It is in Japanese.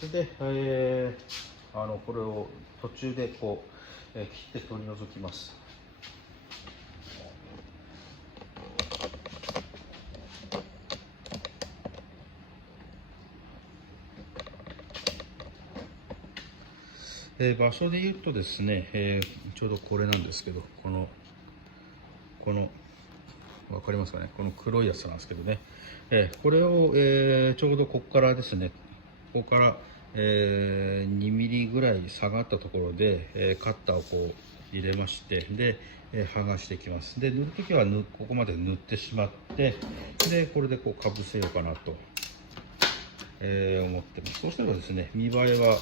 それで、これを途中でこう、切って取り除きます。場所で言うとですね、ちょうどこれなんですけど、この分かりますかね、この黒いやつなんですけどね、これを、ちょうどここからですね、ここから、2ミリぐらい下がったところで、カッターをこう入れまして、で、剥がしていきます。で、塗るときはここまで塗ってしまって、で、これでこうかぶせようかなと、思ってます。そうすればですね、見栄えは